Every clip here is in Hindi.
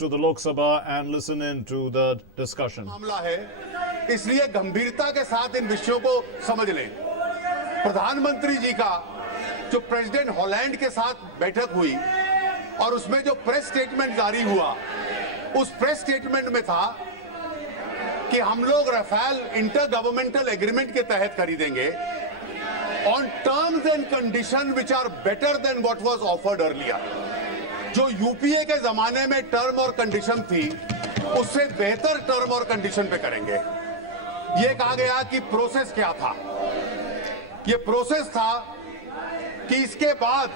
to the Lok Sabha and listen in to the discussion. मामला है, इसलिए गंभीरता के साथ इन विषयों को समझ लें। प्रधानमंत्री जी का जो प्रेसिडेंट हॉलैंड के साथ बैठक हुई और उसमें जो प्रेस स्टेटमेंट जारी हुआ, उस प्रेस स्टेटमेंट में था कि हम लोग राफेल इंटर गवर्नमेंटल एग्रीमेंट के तहत खरीदेंगे on terms and condition which are better than what was offered earlier. जो यूपीए के जमाने में टर्म और कंडीशन थी, उससे बेहतर टर्म और कंडीशन पे करेंगे। यह कहा गया कि प्रोसेस क्या था। यह प्रोसेस था कि इसके बाद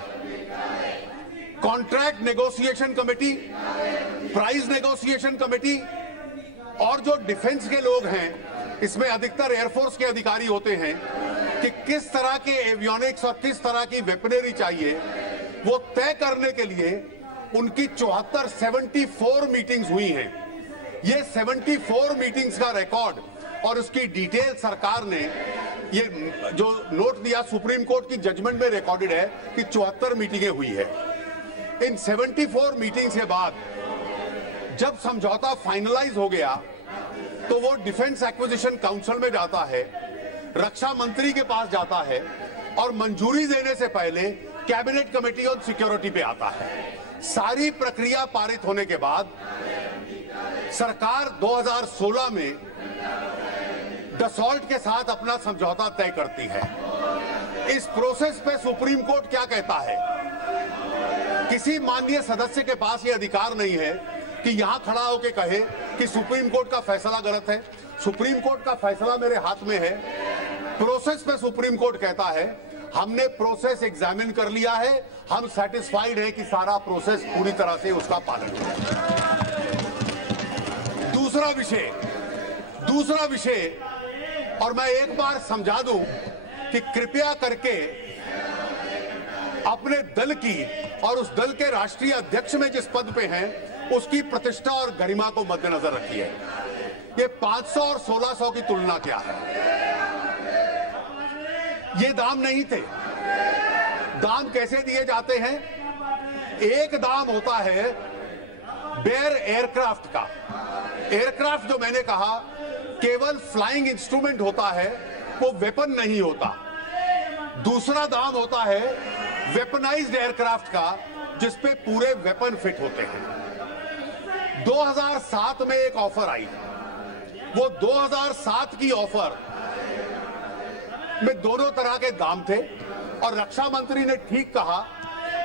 contract negotiation committee, price negotiation committee और जो डिफेंस के लोग हैं, इसमें अधिकतर एयरफोर्स के अधिकारी होते हैं, कि किस तरह के एवियोनिक्स और किस तरह की वेपनरी चाहिए, वो तय करने के लिए उनकी 74 मीटिंग्स हुई हैं। ये 74 मीटिंग्स का रिकॉर्ड और उसकी डिटेल सरकार ने ये जो नोट दिया सुप्रीम कोर्ट की जजमेंट में रिकॉर्डेड है कि 74 मीटिंगें हुई है। इन 74 मीटिंग्स के बाद जब समझौता फाइनलाइज हो गया तो वो डिफेंस एक्विजिशन काउंसिल में जाता है, रक्षा मंत्री के पास जाता है और मंजूरी देने से पहले कैबिनेट कमेटी ऑन सिक्योरिटी पे आता है। सारी प्रक्रिया पारित होने के बाद सरकार 2016 में डसॉल्ट के साथ अपना समझौता तय करती है। इस प्रोसेस पे सुप्रीम कोर्ट क्या कहता है? किसी माननीय सदस्य के पास ये अधिकार नहीं है कि यहां खड़ा होकर कहे कि सुप्रीम कोर्ट का फैसला गलत है। सुप्रीम कोर्ट का फैसला मेरे हाथ में है। प्रोसेस पे सुप्रीम कोर्ट कहता है हमने प्रोसेस एग्जामिन कर लिया है, हम सेटिस्फाइड है कि सारा प्रोसेस पूरी तरह से उसका पालन है। दूसरा विषय और मैं एक बार समझा दूं कि कृपया करके अपने दल की और उस दल के राष्ट्रीय अध्यक्ष में जिस पद पे हैं उसकी प्रतिष्ठा और गरिमा को मद्देनजर रखिए। ये 500 और 1600 की तुलना क्या है? ये दाम नहीं थे। दाम कैसे दिए जाते हैं? एक दाम होता है बेयर एयरक्राफ्ट का। एयरक्राफ्ट जो मैंने कहा केवल फ्लाइंग इंस्ट्रूमेंट होता है, वो वेपन नहीं होता। दूसरा दाम होता है वेपनाइज्ड एयरक्राफ्ट का, जिसपे पूरे वेपन फिट होते हैं। 2007 में एक ऑफर आई। वो 2007 की ऑफर में दोनों तरह के दाम थे और रक्षा मंत्री ने ठीक कहा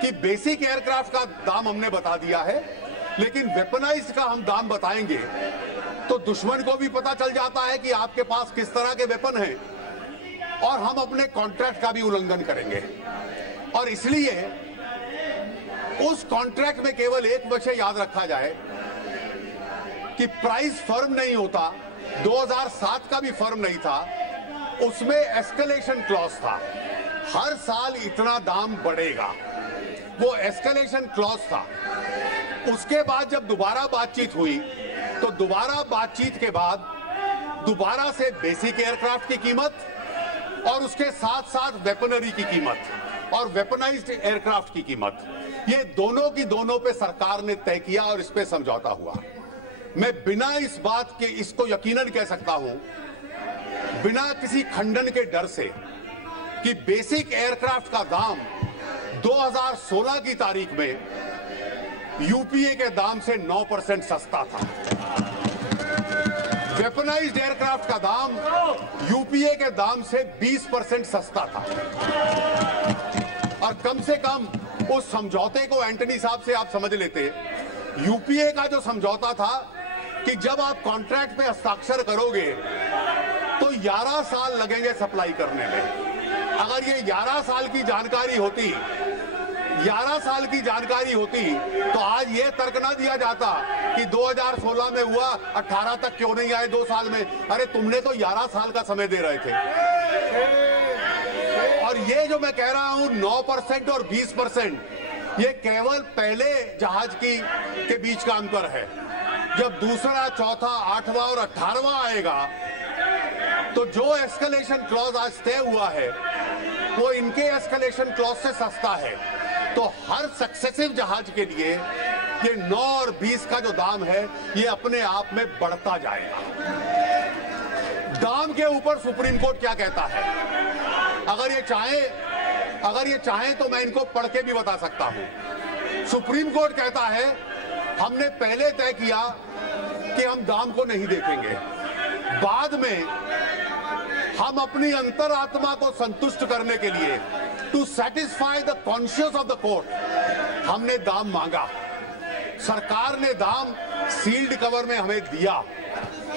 कि बेसिक एयरक्राफ्ट का दाम हमने बता दिया है, लेकिन वेपनाइज्ड का हम दाम बताएंगे तो दुश्मन को भी पता चल जाता है कि आपके पास किस तरह के वेपन हैं और हम अपने कॉन्ट्रैक्ट का भी उल्लंघन करेंगे। और इसलिए उस कॉन्ट्रैक्ट में केवल एक विषय याद रखा जाए कि प्राइस फर्म नहीं होता। 2007 का भी फर्म नहीं था। उसमें एस्केलेशन क्लॉज था, हर साल इतना दाम बढ़ेगा, वो एस्केलेशन क्लॉज था। उसके बाद जब दोबारा बातचीत हुई तो दोबारा बातचीत के बाद दोबारा से बेसिक एयरक्राफ्ट की कीमत और उसके साथ साथ वेपनरी की कीमत और वेपनाइज्ड एयरक्राफ्ट की कीमत, ये दोनों की दोनों पे सरकार ने तय किया और इस पे समझौता हुआ। मैं बिना इस बात के इसको यकीनन कह सकता हूं, बिना किसी खंडन के डर से, कि बेसिक एयरक्राफ्ट का दाम 2016 की तारीख में यूपीए के दाम से 9% सस्ता था। वेपनाइज्ड एयरक्राफ्ट का दाम यूपीए के दाम से 20% सस्ता था। और कम से कम उस समझौते को एंटनी साहब से आप समझ लेते, यूपीए का जो समझौता था कि जब आप कॉन्ट्रैक्ट पे हस्ताक्षर करोगे तो 11 साल लगेंगे सप्लाई करने में। अगर ये 11 साल की जानकारी होती तो आज ये तर्क ना दिया जाता कि 2016 में हुआ, 18 तक क्यों नहीं आए 2 साल में। अरे तुमने तो 11 साल का समय दे रहे थे। और ये जो मैं कह रहा हूं 9% और 20%, ये केवल पहले जहाज के बीच का अंतर है। जब दूसरा, चौथा, 8वां और 18वां आएगा तो जो एस्केलेशन क्लॉज आज तय हुआ है वो इनके एस्केलेशन क्लॉज से सस्ता है। तो हर सक्सेसिव जहाज के लिए ये 9 और 20 का जो दाम है ये अपने आप में बढ़ता जाएगा। दाम के ऊपर सुप्रीम कोर्ट क्या कहता है, अगर ये चाहे तो मैं इनको पढ़ के भी बता सकता हूं। सुप्रीम कोर्ट कहता है हमने पहले तय किया कि हम दाम को नहीं देखेंगे, बाद में हम अपनी अंतरात्मा को संतुष्ट करने के लिए to satisfy the conscious of the court हमने दाम मांगा। सरकार ने दाम सील्ड कवर में हमें दिया,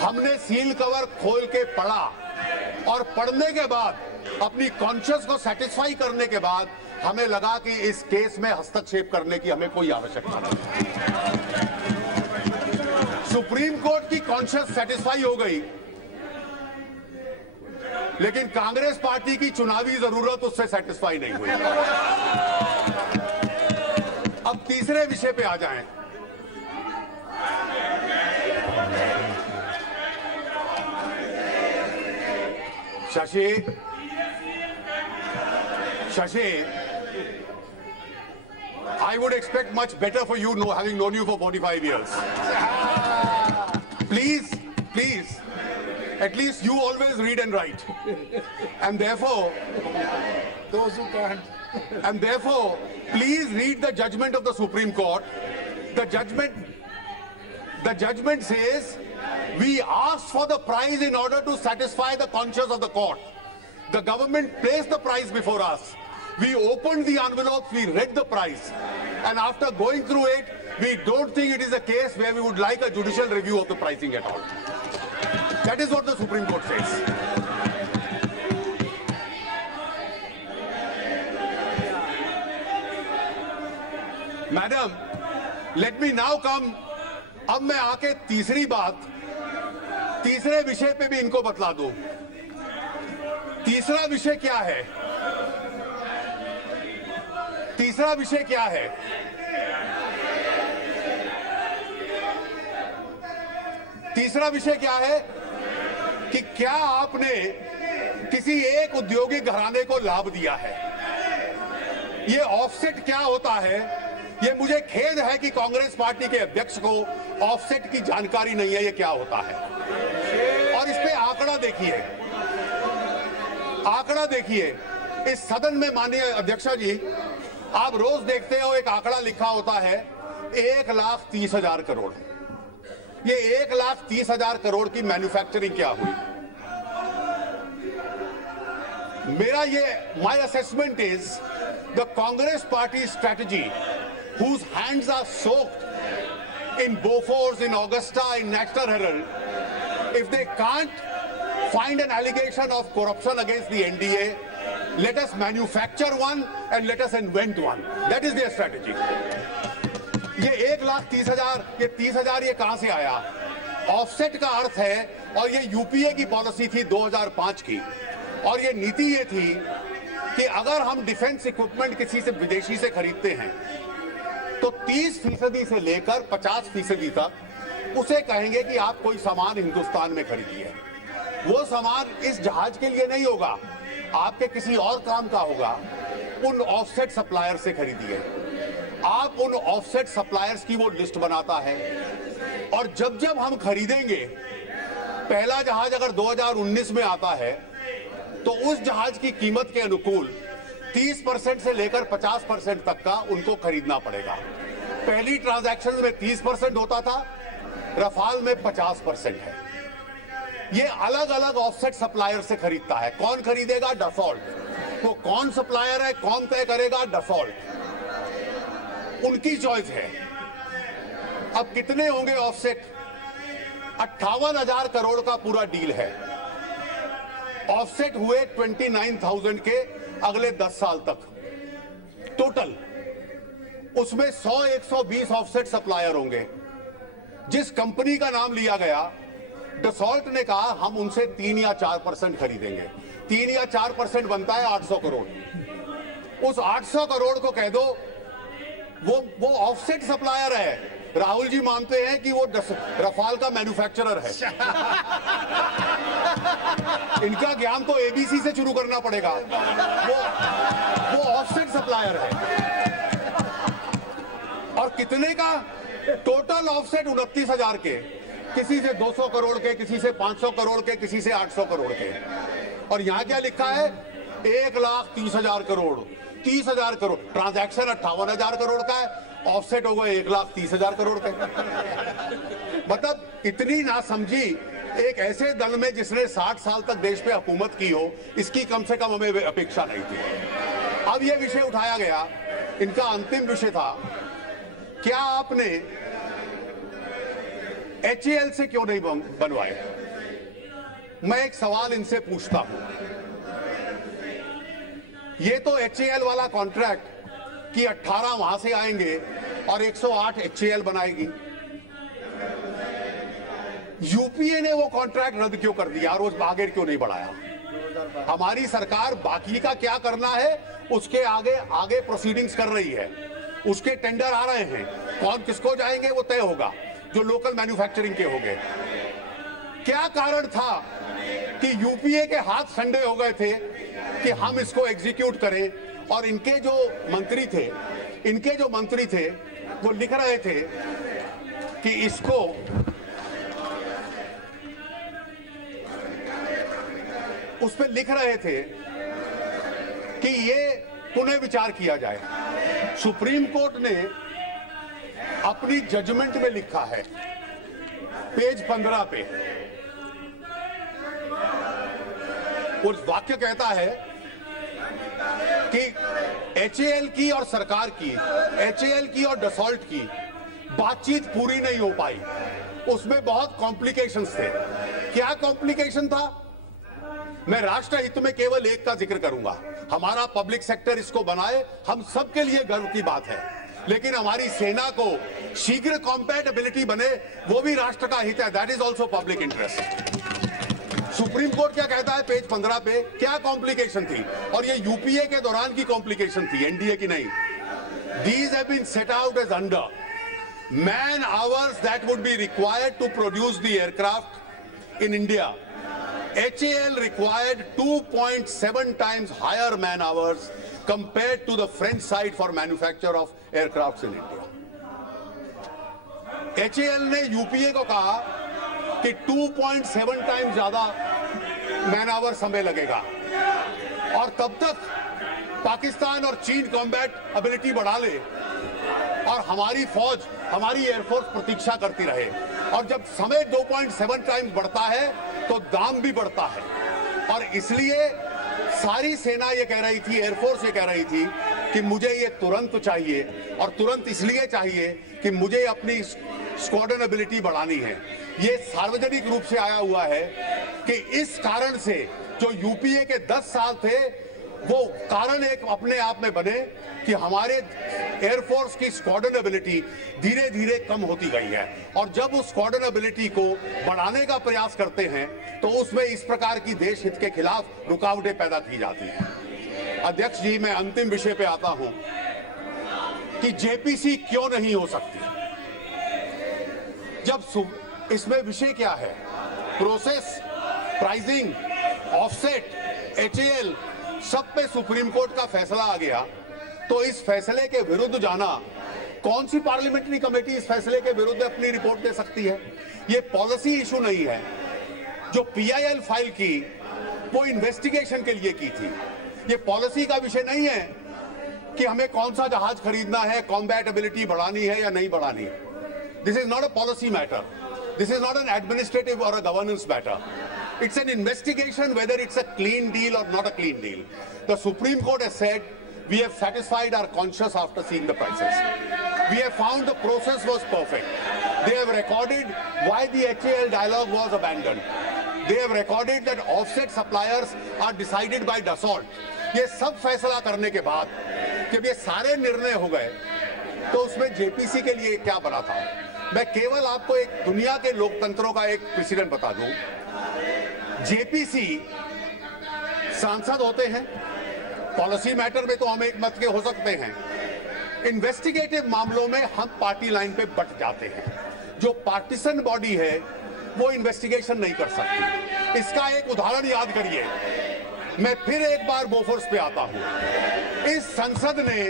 हमने सील कवर खोल के पढ़ा और पढ़ने के बाद अपनी कॉन्शियस को सेटिस्फाई करने के बाद हमें लगा कि इस केस में हस्तक्षेप करने की हमें कोई आवश्यकता नहीं। सुप्रीम कोर्ट की कॉन्शियस सेटिस्फाई हो गई, लेकिन कांग्रेस पार्टी की चुनावी जरूरत उससे सेटिस्फाई नहीं हुई। अब तीसरे विषय पे आ जाएं। Shashi, I would expect much better for you, having known you for 45 years. Please, at least you always read and write. And therefore, Those who can't. and therefore, please read the judgment of the Supreme Court. The judgment says, we asked for the price in order to satisfy the conscience of the court. The government placed the price before us. We opened the envelopes, we read the price. And after going through it, we don't think it is a case where we would like a judicial review of the pricing at all. That is what the Supreme Court says. Madam, let me now come. अब मैं आके तीसरे विषय पे भी इनको बतला दूं। तीसरा विषय क्या है? तीसरा विषय क्या है? तीसरा विषय क्या है कि क्या आपने किसी एक औद्योगिक घराने को लाभ दिया है? ये ऑफसेट क्या होता है? ये मुझे खेद है कि कांग्रेस पार्टी के अध्यक्ष को ऑफसेट की जानकारी नहीं है, ये क्या होता है। और इस पे आंकड़ा देखिए, इस सदन में माननीय अध्यक्षा जी, आप रोज देखते हो एक आंकड़ा लिखा होता है 1,30,000 करोड़। ये 1,30,000 करोड़ की मैन्युफैक्चरिंग क्या हुई? my assessment is the Congress party strategy, whose hands are soaked in Bofors, in Augusta, in National Herald, if they can't find an allegation of corruption against the NDA, let us manufacture one and let us invent one. That is their strategy. ये 1,30,000, ये 30,000 ये कहां से आया? ऑफसेट का अर्थ है, और ये यूपीए की पॉलिसी थी 2005 की, और ये नीति ये थी कि अगर हम डिफेंस इक्विपमेंट किसी से विदेशी से खरीदते हैं तो 30% से लेकर 50% तक उसे कहेंगे कि आप कोई सामान हिंदुस्तान में खरीदिए। वो सामान इस जहाज के लिए नहीं होगा, आपके किसी और काम का होगा। उन ऑफसेट सप्लायर से खरीदिए। आप उन ऑफसेट सप्लायर्स की वो लिस्ट बनाता है, और जब जब हम खरीदेंगे, पहला जहाज अगर 2019 में आता है तो उस जहाज की कीमत के अनुकूल 30% से लेकर 50% तक का उनको खरीदना पड़ेगा। पहली ट्रांजैक्शन में 30% होता था, रफाल में 50% है। ये अलग अलग ऑफसेट सप्लायर से खरीदता है। कौन खरीदेगा? डसॉल्ट। वो कौन सप्लायर है, कौन तय करेगा? डसॉल्ट। उनकी चॉइस है। अब कितने होंगे ऑफसेट? 58,000 करोड़ का पूरा डील है। ऑफसेट हुए 29,000 के अगले 10 साल तक टोटल। उसमें 100-120 ऑफसेट सप्लायर होंगे। जिस कंपनी का नाम लिया गया, डसॉल्ट ने कहा हम उनसे 3 या 4% खरीदेंगे। 3 या 4% बनता है 800 करोड़। उस 800 करोड़ को कह दो वो ऑफसेट सप्लायर है। राहुल जी मानते हैं कि वो रफाल का मैन्युफैक्चरर है। इनका ज्ञान तो एबीसी से शुरू करना पड़ेगा। वो ऑफसेट सप्लायर है। और कितने का? टोटल ऑफसेट 29,000 के, किसी से 200 करोड़ के, किसी से 500 करोड़ के, किसी से 800 करोड़ के। और यहां क्या लिखा है? 1,30,000 करोड़, 30,000 करोड़। ट्रांजैक्शन 58,000 करोड़ का है, ऑफसेट हो गए 1,30,000 करोड़ के। मतलब इतनी नासमझी एक ऐसे दल में जिसने 60 साल तक देश पे हुकूमत की हो, इसकी कम से कम हमें अपेक्षा नहीं थी। अब यह विषय उठाया गया, इनका अंतिम विषय था, क्या आपने HAL से क्यों नहीं बनवाए? मैं एक सवाल इनसे पूछता हूं। ये तो HAL वाला कॉन्ट्रैक्ट कि 18 वहां से आएंगे और 108 HAL बनाएगी। यूपीए ने वो कॉन्ट्रैक्ट रद्द क्यों कर दिया और उस आगे क्यों नहीं बढ़ाया? हमारी सरकार बाकी का क्या करना है उसके आगे प्रोसीडिंग्स कर रही है, उसके टेंडर आ रहे हैं, कौन किसको जाएंगे वो तय होगा, जो लोकल मैन्युफैक्चरिंग के होंगे। क्या कारण था कि यूपीए के हाथ ठंडे हो गए थे कि हम इसको एग्जीक्यूट करें? और इनके जो मंत्री थे वो लिख रहे थे कि इसको उस पर लिख रहे थे कि ये पुनः विचार किया जाए। सुप्रीम कोर्ट ने अपनी जजमेंट में लिखा है, पेज 15 पे, उस वाक्य कहता है कि HAL की और सरकार की, HAL की और डसॉल्ट की बातचीत पूरी नहीं हो पाई, उसमें बहुत कॉम्प्लिकेशंस थे। क्या कॉम्प्लिकेशन था? मैं राष्ट्र हित में केवल एक का जिक्र करूंगा। हमारा पब्लिक सेक्टर इसको बनाए, हम सबके लिए गर्व की बात है, लेकिन हमारी सेना को शीघ्र कॉम्पैटिबिलिटी बने, वो भी राष्ट्र का हित है, that is also public interest. Supreme court क्या कहता है पेज 15 पे? क्या कॉम्प्लिकेशन थी? और ये यूपीए के दौरान की कॉम्प्लिकेशन थी, एनडीए की नहीं। These have been set out as under man hours that would be required to produce the aircraft in India. HAL required 2.7 times higher man hours compared to the French side for manufacture of aircrafts in India. HAL ने यूपीए को कहा कि 2.7 टाइम्स ज्यादा मैन आवर समय लगेगा, और तब तक पाकिस्तान और चीन कॉम्बैट एबिलिटी बढ़ा ले और हमारी फौज, हमारी एयरफोर्स प्रतीक्षा करती रहे। और जब समय 2.7 टाइम्स बढ़ता है तो दाम भी बढ़ता है, और इसलिए सारी सेना ये कह रही थी, एयरफोर्स ये कह रही थी कि मुझे ये तुरंत चाहिए, और तुरंत इसलिए चाहिए कि मुझे अपनी स्क्वाड्रन एबिलिटी बढ़ानी है। ये सार्वजनिक रूप से आया हुआ है कि इस कारण से जो यूपीए के 10 साल थे वो कारण एक अपने आप में बने कि हमारे एयरफोर्स की स्क्वाड्रन एबिलिटी धीरे धीरे कम होती गई है, और जब उस स्क्वाड्रन एबिलिटी को बढ़ाने का प्रयास करते हैं तो उसमें इस प्रकार की देश हित के खिलाफ रुकावटें पैदा की जाती हैं। अध्यक्ष जी, मैं अंतिम विषय पे आता हूं कि जेपीसी क्यों नहीं हो सकती। जब इसमें विषय क्या है? प्रोसेस, प्राइसिंग, ऑफसेट, HAL सब पे सुप्रीम कोर्ट का फैसला आ गया, तो इस फैसले के विरुद्ध जाना, कौन सी पार्लियामेंट्री कमेटी इस फैसले के विरुद्ध अपनी रिपोर्ट दे सकती है? ये पॉलिसी इशू नहीं है। जो PIL फाइल की वो इन्वेस्टिगेशन के लिए की थी, ये पॉलिसी का विषय नहीं है कि हमें कौन सा जहाज खरीदना है, कॉम्बैट एबिलिटी बढ़ानी है या नहीं बढ़ानी। This is not a policy matter, this is not an administrative और a governance matter. It's an investigation whether it's a clean deal or not a clean deal. The Supreme Court has said we have satisfied our conscience after seeing the prices. We have found the process was perfect. They have recorded why the HAL dialogue was abandoned. They have recorded that offset suppliers are decided by Dassault. ये सब फैसला करने के बाद जब ये सारे निर्णय हो गए तो उसमें जेपीसी के लिए क्या बना था? मैं केवल आपको एक दुनिया के लोकतंत्रों का एक प्रेसिडेंट बता दूं. जेपीसी सांसद होते हैं, पॉलिसी मैटर में तो हम एक मत के हो सकते हैं, इन्वेस्टिगेटिव मामलों में हम पार्टी लाइन पे बट जाते हैं. जो पार्टीशन बॉडी है वो इन्वेस्टिगेशन नहीं कर सकती. इसका एक उदाहरण याद करिए. मैं फिर एक बार बोफोर्स पे आता हूं. इस संसद ने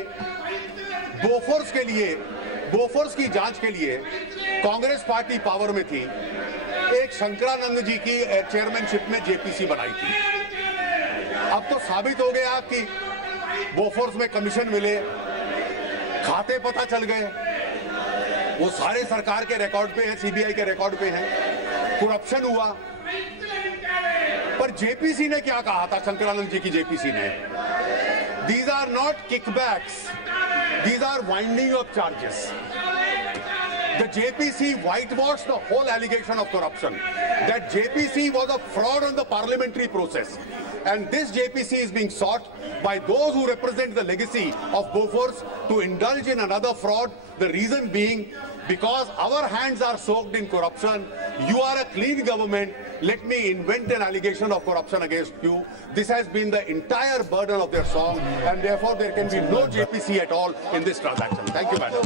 बोफोर्स के लिए बोफोर्स की जांच के लिए कांग्रेस पार्टी पावर में थी, एक शंकरानंद जी की चेयरमैनशिप में जेपीसी बनाई थी। अब तो साबित हो गया कि बोफोर्स में कमीशन मिले, खाते पता चल गए, वो सारे सरकार के रिकॉर्ड पे हैं, सीबीआई के रिकॉर्ड पे हैं, करप्शन हुआ। पर जेपीसी ने क्या कहा था, शंकरानंद जी की जेपीसी ने, these are not kickbacks, these are winding up charges. The JPC whitewashed the whole allegation of corruption. That JPC was a fraud on the parliamentary process. And this JPC is being sought by those who represent the legacy of Bofors to indulge in another fraud. The reason being, because our hands are soaked in corruption, you are a clean government, let me invent an allegation of corruption against you. This has been the entire burden of their song, and therefore there can be no JPC at all in this transaction. Thank you, madam.